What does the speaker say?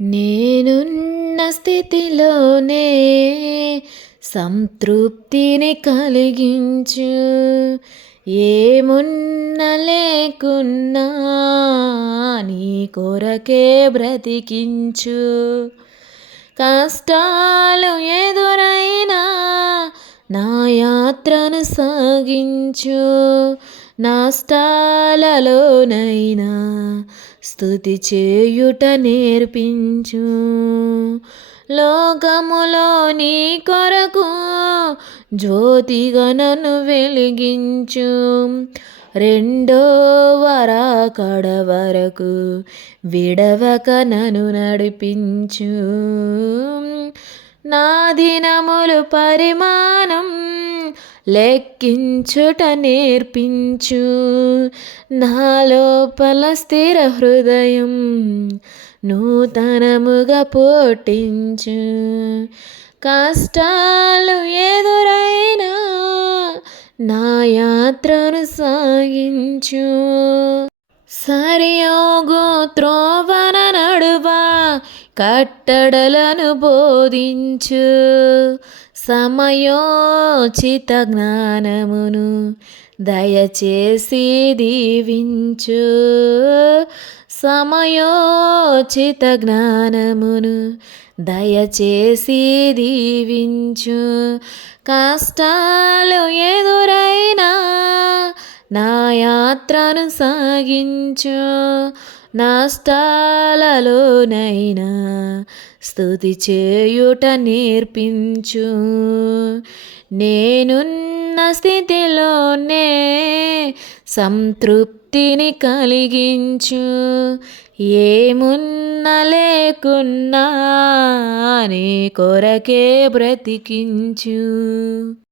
నేనున్న స్థితిలోనే సంతృప్తిని కలిగించు. ఏమున్న లేకున్నా నీ కొరకే బ్రతికించు. కష్టాలు ఎదురైనా నా యాత్రను సాగించు. నష్టాలలోనైనా స్థుతి చేయుట నేర్పించు. లోకములో నీ కొరకు జ్యోతిగా నన్ను వెలిగించు. రెండో వరాకడ వరకు విడవక నన్ను నడిపించు. నా దినములు పరిమాణం లెక్కించుట నేర్పించు. నా లోపల స్థిర హృదయం నూతనముగా పోటించు. కష్టాలు ఎదురైనా నా యాత్రను సాగించు. సరియోగు త్రోవన నడువ కట్టడలను బోధించు. సమయోచిత జ్ఞానమును దయచేసి దీవించు. సమయోచిత జ్ఞానమును దయచేసి దీవించు. కష్టాలు ఎదురైనా నా యాత్రను సాగించు. నష్టాలలోనైనా స్థుతి చేయుట నేర్పించు. నేనున్న స్థితిలోనే సంతృప్తిని కలిగించు. ఏమున్న లేకున్నా నీ కొరకే బ్రతికించు.